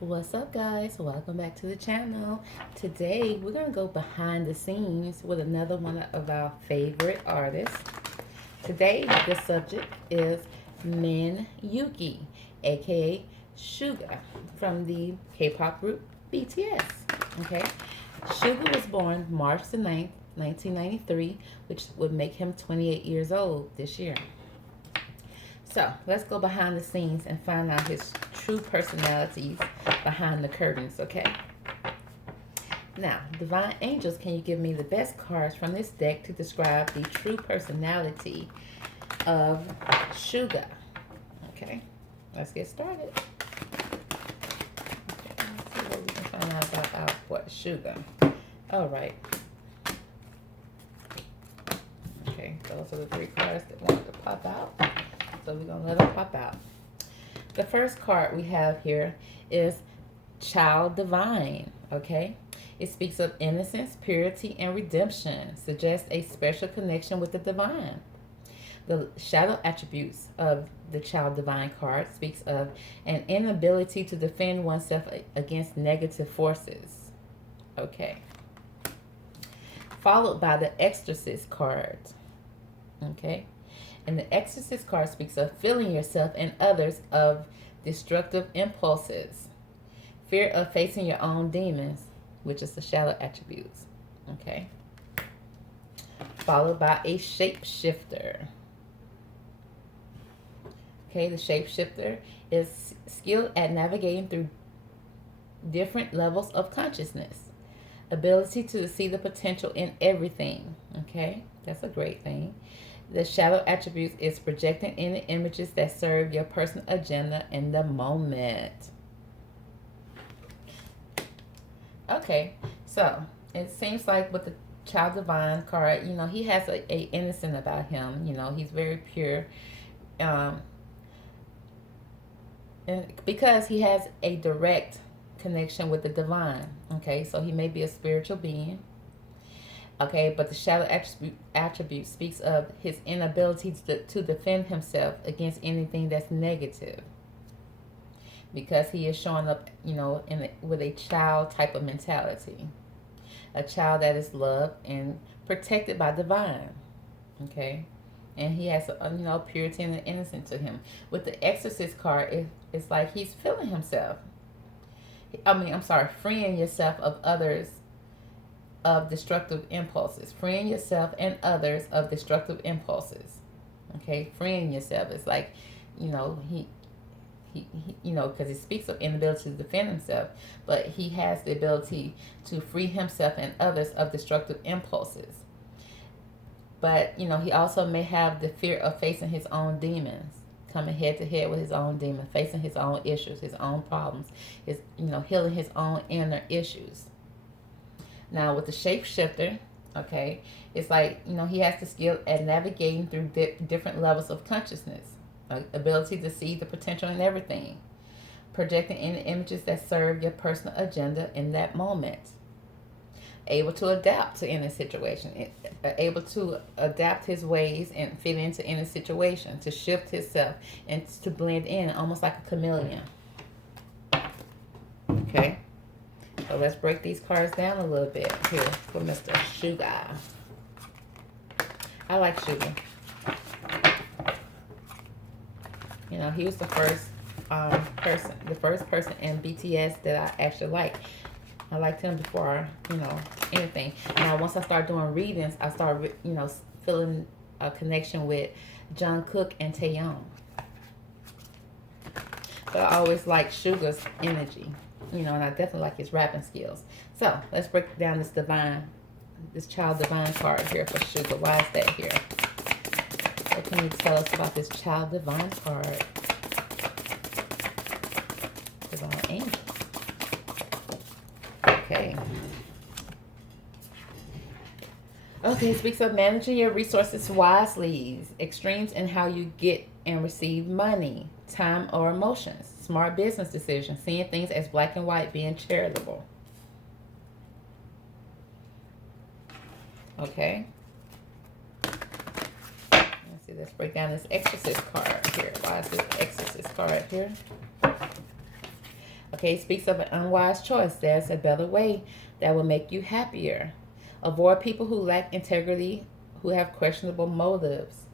What's up, guys? Welcome back to the channel. Today we're gonna go behind the scenes with another one of our favorite artists. Today the subject is Min Yoon-gi, aka Suga, from the K-pop group BTS. Okay, Suga was born March the 9th, 1993, which would make him 28 years old this year. So let's go behind the scenes and find out his true personalities behind the curtains, okay? Now, Divine Angels, can you give me the best cards from this deck to describe the true personality of Suga? Okay, let's get started. Okay, let's see what we can find out about what Suga. All right. Okay, those are the three cards that wanted to pop out. So we're going to let them pop out. The first card we have here is Child Divine, okay? It speaks of innocence, purity, and redemption, suggests a special connection with the divine. The shadow attributes of the Child Divine card speaks of an inability to defend oneself against negative forces, okay? Followed by the Exorcist card, okay? And the Exorcist card speaks of filling yourself and others of destructive impulses, fear of facing your own demons, which is the shadow attributes. Okay. Followed by a shapeshifter. Okay, the shapeshifter is skilled at navigating through different levels of consciousness, ability to see the potential in everything. Okay, that's a great thing. The shadow attributes is projecting any images that serve your personal agenda in the moment. Okay, so it seems like with the Child Divine card, you know, he has a innocent about him. You know, he's very pure. And because he has a direct connection with the divine. Okay, so he may be a spiritual being. Okay, but the shadow attribute speaks of his inability to defend himself against anything that's negative. Because he is showing up, you know, with a child type of mentality. A child that is loved and protected by divine. Okay, and he has, you know, purity and innocence to him. With the Exorcist card, it's like he's feeling himself. Freeing yourself of others of destructive impulses, freeing yourself and others of destructive impulses. Okay, freeing yourself is like, you know, he you know, because it speaks of inability to defend himself, but he has the ability to free himself and others of destructive impulses. But you know, he also may have the fear of facing his own demons, coming head to head with his own demon, facing his own issues, his own problems, his, you know, healing his own inner issues. Now with the shapeshifter, okay, it's like, you know, he has the skill at navigating through different levels of consciousness, ability to see the potential in everything, projecting any images that serve your personal agenda in that moment, able to adapt to any situation, able to adapt his ways and fit into any situation, to shift himself and to blend in almost like a chameleon. Okay. So let's break these cards down a little bit here for Mr. Suga. I like Suga. You know, he was the first person in BTS that I actually liked. I liked him before, you know, anything. Now, once I started doing readings, I started, you know, feeling a connection with Jungkook and Taeyeon. But I always liked Suga's energy. You know, and I definitely like his rapping skills. So let's break down this Child Divine card here for Suga. Why is that here? What can you tell us about this Child Divine card? Divine Angel. Okay. Okay, it speaks of managing your resources wisely, extremes in how you get and receive money, time, or emotions. Smart business decisions, seeing things as black and white, being charitable. Okay. Let's see, let's break down this Exorcist card here. Why is this Exorcist card here? Okay, it speaks of an unwise choice. There's a better way that will make you happier. Avoid people who lack integrity, who have questionable motives.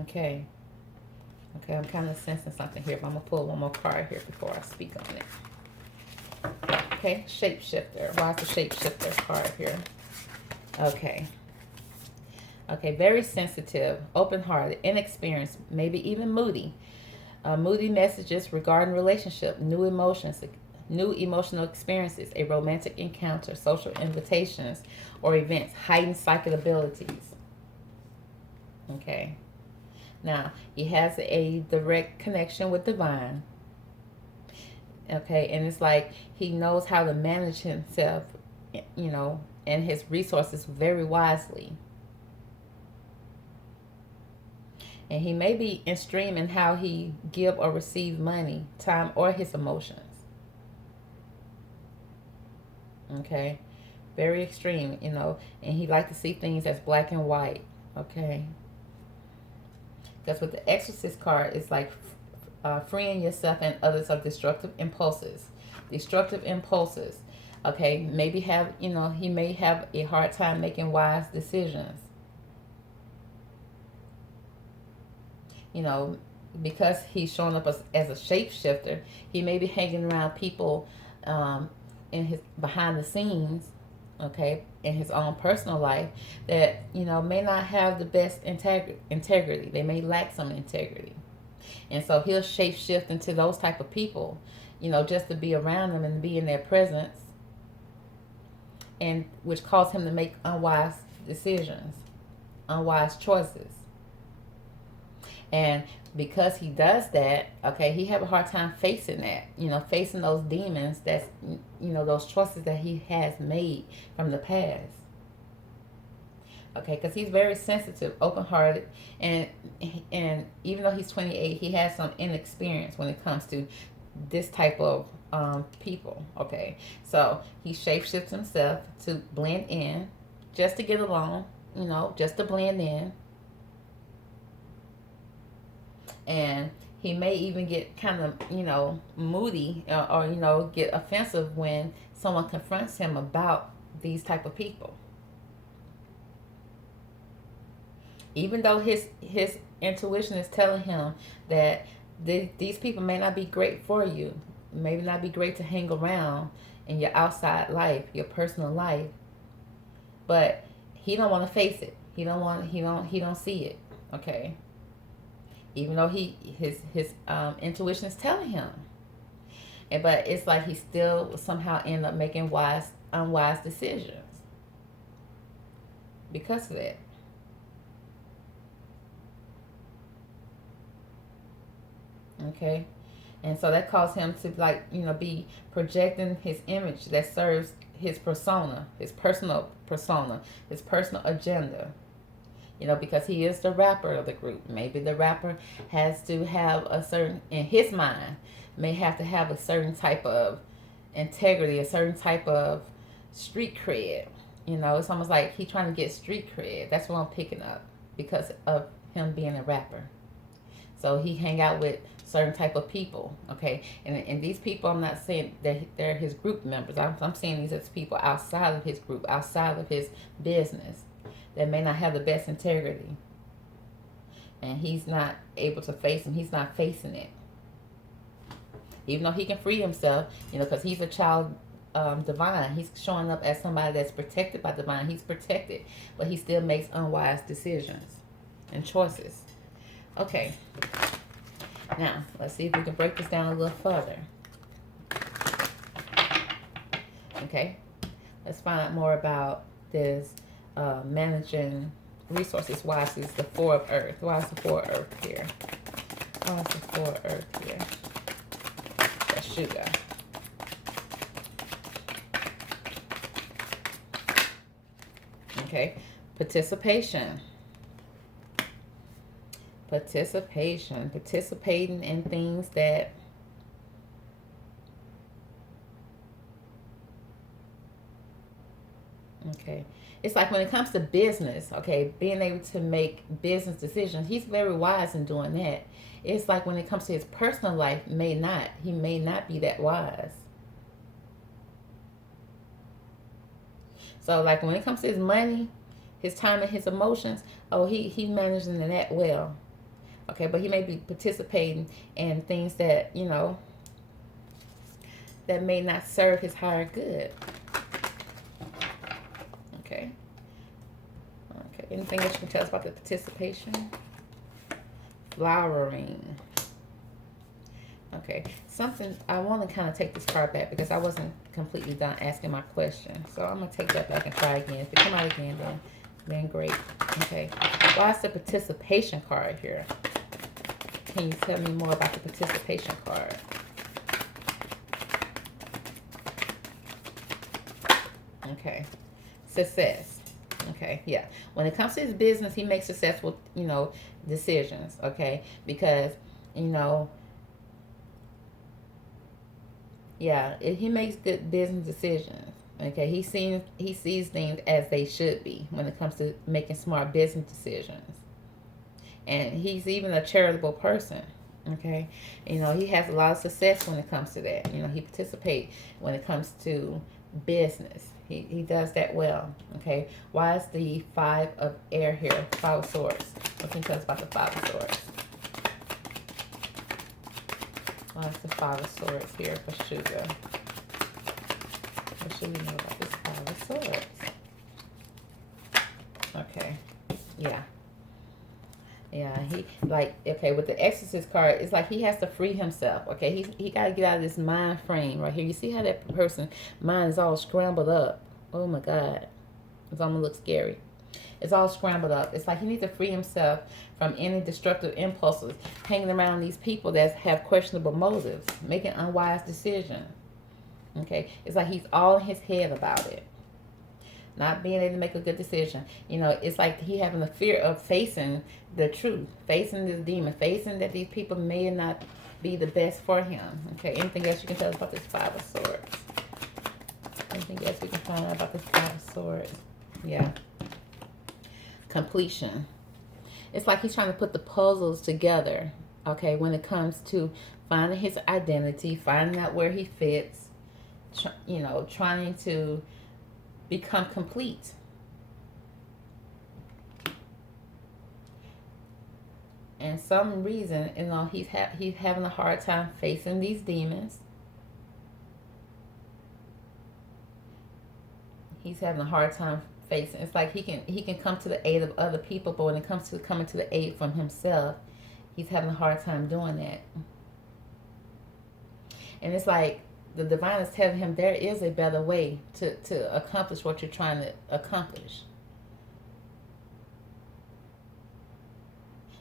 Okay. Okay, I'm kind of sensing something here, but I'm going to pull one more card here before I speak on it. Okay, shapeshifter. Why is the shapeshifter card here? Okay. Okay, very sensitive, open-hearted, inexperienced, maybe even moody. Moody messages regarding relationship, new emotions, new emotional experiences, a romantic encounter, social invitations or events, heightened psychic abilities. Okay. Now, he has a direct connection with divine. Okay, and it's like he knows how to manage himself, and his resources very wisely. And he may be extreme in how he give or receive money, time, or his emotions. Okay, very extreme, and he like to see things as black and white. Okay, that's what the Exorcist card is like. Freeing yourself and others of destructive impulses. Destructive impulses. Okay, maybe he may have a hard time making wise decisions. Because he's showing up as a shapeshifter, he may be hanging around people in his behind the scenes, okay, in his own personal life that may not have the best integrity. They may lack some integrity, and so he'll shapeshift into those type of people, just to be around them and be in their presence, and which cause him to make unwise decisions, unwise choices. And because he does that, okay, he have a hard time facing that, facing those demons that's, those choices that he has made from the past. Okay, because he's very sensitive, open-hearted, and even though he's 28, he has some inexperience when it comes to this type of people. Okay, so he shapeshifts himself to blend in, just to get along, just to blend in. And he may even get kind of, moody or get offensive when someone confronts him about these type of people. Even though his intuition is telling him that these people may not be great for you, maybe not be great to hang around in your outside life, your personal life, but he don't want to face it. He don't see it. Okay. Even though his intuition is telling him, but it's like he still somehow end up making unwise decisions because of that. Okay, and so that caused him to be projecting his image that serves his persona, his personal persona, his personal agenda. Because he is the rapper of the group. Maybe the rapper has to have a certain, in his mind, may have to have a certain type of integrity, a certain type of street cred. It's almost like he's trying to get street cred. That's what I'm picking up because of him being a rapper. So he hang out with certain type of people, okay? And these people, I'm not saying that they're his group members. I'm saying these as people outside of his group, outside of his business, that may not have the best integrity. And he's not able to face them. He's not facing it. Even though he can free himself, because he's a child divine. He's showing up as somebody that's protected by divine. He's protected, but he still makes unwise decisions and choices. Okay. Now, let's see if we can break this down a little further. Okay. Let's find out more about this managing resources wisely. Is the Four of Earth. Why is the Four of Earth here? Why is the Four of Earth here? That's Sugar. Okay. Participation. Participating in things that okay, It's like when it comes to business, okay, being able to make business decisions, he's very wise in doing that. It's like when it comes to his personal life, he may not be that wise. So like when it comes to his money, his time and his emotions, oh, he managing that well. Okay, but he may be participating in things that, that may not serve his higher good. Okay. Okay. Anything else you can tell us about the participation? Flowering. Okay. Something, I want to kind of take this card back because I wasn't completely done asking my question. So I'm going to take that back and try again. If it come out again, then great. Okay. Why is the participation card here? Can you tell me more about the participation card? Okay. Success. Okay, yeah. When it comes to his business, he makes successful, decisions, okay? Because, he makes good business decisions. Okay, he sees things as they should be when it comes to making smart business decisions. And he's even a charitable person. Okay, he has a lot of success when it comes to that. He participates when it comes to business. He does that well. Okay, why is the 5 of air here? 5 of swords. What can you tell us about the 5 of swords? Why is the 5 of swords here for Suga? What should we know about this 5 of swords? Okay, yeah. Yeah, with the Exorcist card, it's like he has to free himself. Okay, he got to get out of this mind frame right here. You see how that person mind is all scrambled up? Oh my God, it's almost look scary. It's all scrambled up. It's like he needs to free himself from any destructive impulses, hanging around these people that have questionable motives, making unwise decisions. Okay, it's like he's all in his head about it. Not being able to make a good decision. It's like he having the fear of facing the truth, facing this demon, facing that these people may not be the best for him. Okay, anything else you can tell us about this 5 of swords? Anything else we can find out about this 5 of swords? Yeah. Completion. It's like he's trying to put the puzzles together, okay, when it comes to finding his identity, finding out where he fits, trying to become complete. And some reason, he's having a hard time facing these demons. He's having a hard time facing. It's like he can come to the aid of other people, but when it comes to coming to the aid from himself, he's having a hard time doing that. And it's like the divine is telling him there is a better way to accomplish what you're trying to accomplish.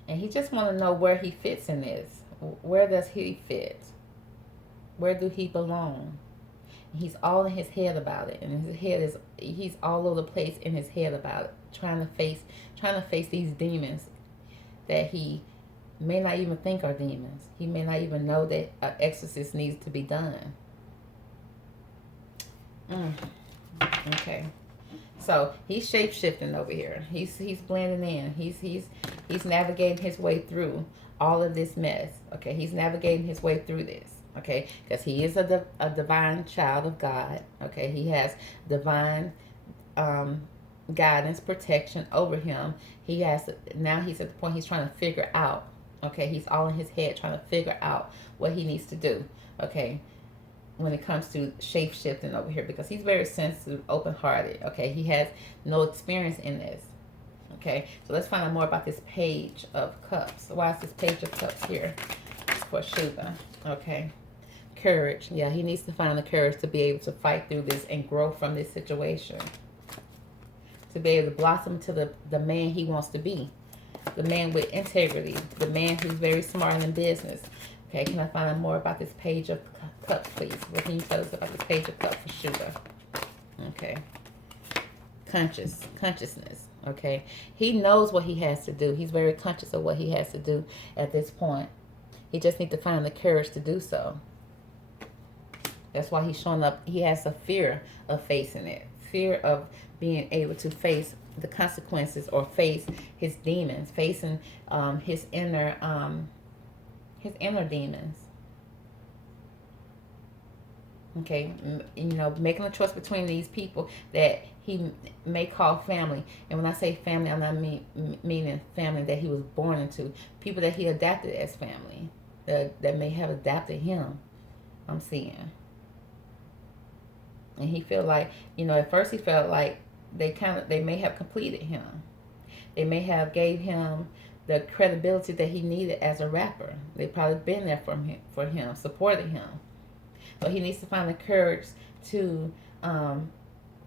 And he just want to know where he fits in this. Where does he fit? Where do he belong? He's all in his head about it. And he's all over the place in his head about it. Trying to face these demons that he may not even think are demons. He may not even know that an exorcist needs to be done. Okay, so he's shape-shifting over here. He's blending in. He's navigating his way through all of this mess. Okay, he's navigating his way through this. Okay, because he is a divine child of God. Okay, he has divine guidance, protection over him. He's at the point he's trying to figure out. Okay, he's all in his head trying to figure out what he needs to do. Okay, when it comes to shape shifting over here, because he's very sensitive, open-hearted. Okay, he has no experience in this. Okay, so let's find out more about this Page of Cups. Why is this Page of Cups here for Suga? Okay, courage. Yeah, he needs to find the courage to be able to fight through this and grow from this situation, to be able to blossom to the man he wants to be, the man with integrity, the man who's very smart in business. Okay, can I find out more about this Page of Cups, please? What can you tell us about this Page of Cups for Suga? Okay. Consciousness. Okay. He knows what he has to do. He's very conscious of what he has to do at this point. He just needs to find the courage to do so. That's why he's showing up. He has a fear of facing it. fear of being able to face the consequences or face his demons, facing his inner demons. Okay, you know, making a choice between these people that he may call family. And when I say family, I'm not meaning family that he was born into. People that he adapted as family, that may have adapted him. I'm seeing. And he felt like, you know, at first he felt like they may have completed him. They may have gave him the credibility that he needed as a rapper. They probably been there for him, supported him. So he needs to find the courage to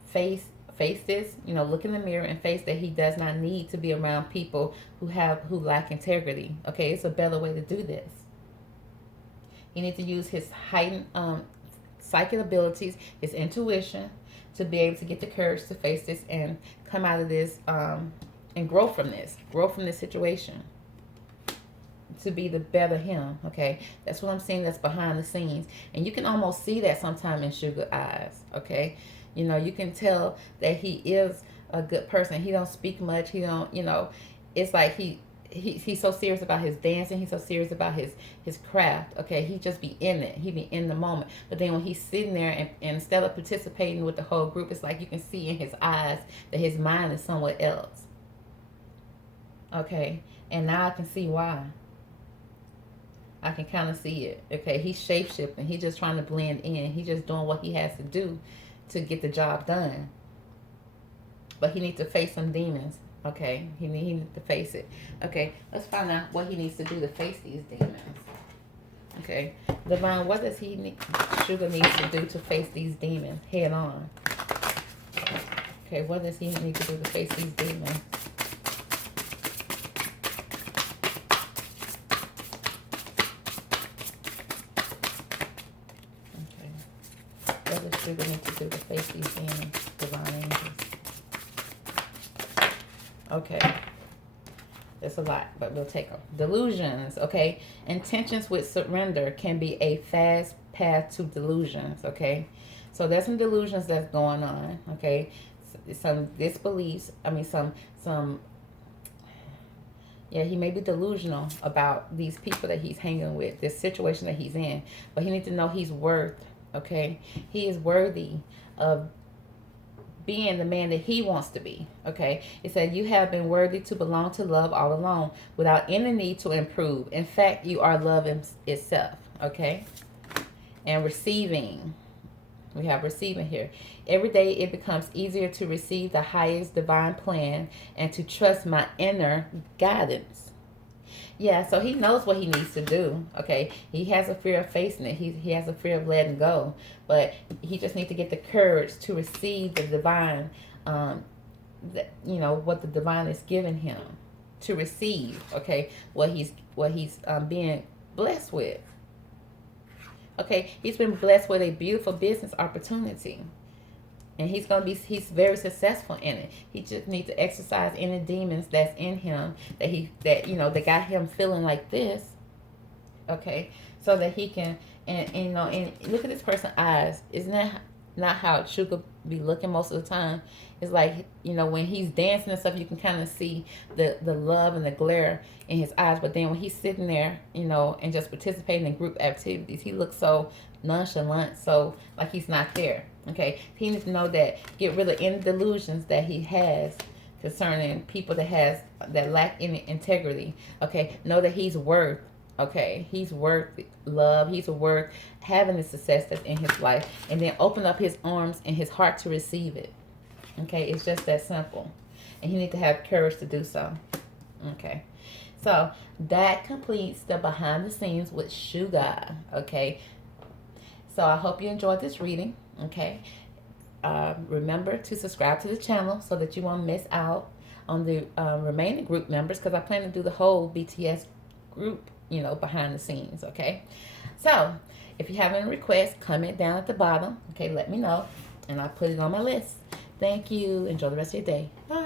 face this, you know, look in the mirror and face that he does not need to be around people who lack integrity. Okay, it's a better way to do this. He needs to use his heightened psychic abilities, his intuition, to be able to get the courage to face this and come out of this and grow from this situation, to be the better him. Okay, that's what I'm seeing, that's behind the scenes, and you can almost see that sometime in Suga's eyes. Okay, you know, you can tell that he is a good person. He don't speak much. He don't, you know, it's like he's so serious about his dancing. He's so serious about his craft. Okay, he just be in it. He be in the moment. But then when he's sitting there and instead of participating with the whole group, it's like you can see in his eyes that his mind is somewhere else. Okay, and now I can see why. I can kind of see it. Okay, he's shape-shifting. He's just trying to blend in. He's just doing what he has to do to get the job done. But he needs to face some demons. Okay, he needs to face it. Okay, let's find out what he needs to do to face these demons. Okay, Divine, what does Suga needs to do to face these demons head on? Okay, what does he need to do to face these demons? What does Suga need to do to face these demons, Divine Angels? Okay. It's a lot, but we'll take them. Delusions, okay? Intentions with surrender can be a fast path to delusions, okay? So there's some delusions that's going on, okay? Some disbeliefs, yeah, he may be delusional about these people that he's hanging with, this situation that he's in, but he needs to know he's worth, okay? He is worthy of being the man that he wants to be. Okay, it said you have been worthy to belong to love all along without any need to improve. In fact, you are love itself. Okay, and receiving, we have receiving here. Every day it becomes easier to receive the highest divine plan and to trust my inner guidance. Yeah, so he knows what he needs to do. Okay, he has a fear of facing it. He has a fear of letting go, but he just needs to get the courage to receive the divine, you know, what the divine is giving him to receive. Okay, what he's being blessed with. Okay, he's been blessed with a beautiful business opportunity, and he's very successful in it. He just needs to exercise any demons that's in him that got him feeling like this. Okay, so that he can and look at this person's eyes. Isn't that not how Suga be looking most of the time? It's like, you know, when he's dancing and stuff, you can kind of see the love and the glare in his eyes. But then when he's sitting there, you know, and just participating in group activities, he looks so nonchalant, so like he's not there. Okay, he needs to know that, get rid of any delusions that he has concerning people that lack any integrity. Okay, know that he's worth. Okay, he's worth love. He's worth having the success that's in his life, and then open up his arms and his heart to receive it. Okay, it's just that simple, and he needs to have courage to do so. Okay, so that completes the behind the scenes with Suga. Okay, so I hope you enjoyed this reading. Okay, remember to subscribe to the channel so that you won't miss out on the remaining group members, because I plan to do the whole BTS group, you know, behind the scenes. Okay, so if you have any requests, comment down at the bottom. Okay, let me know and I'll put it on my list. Thank you. Enjoy the rest of your day. Bye.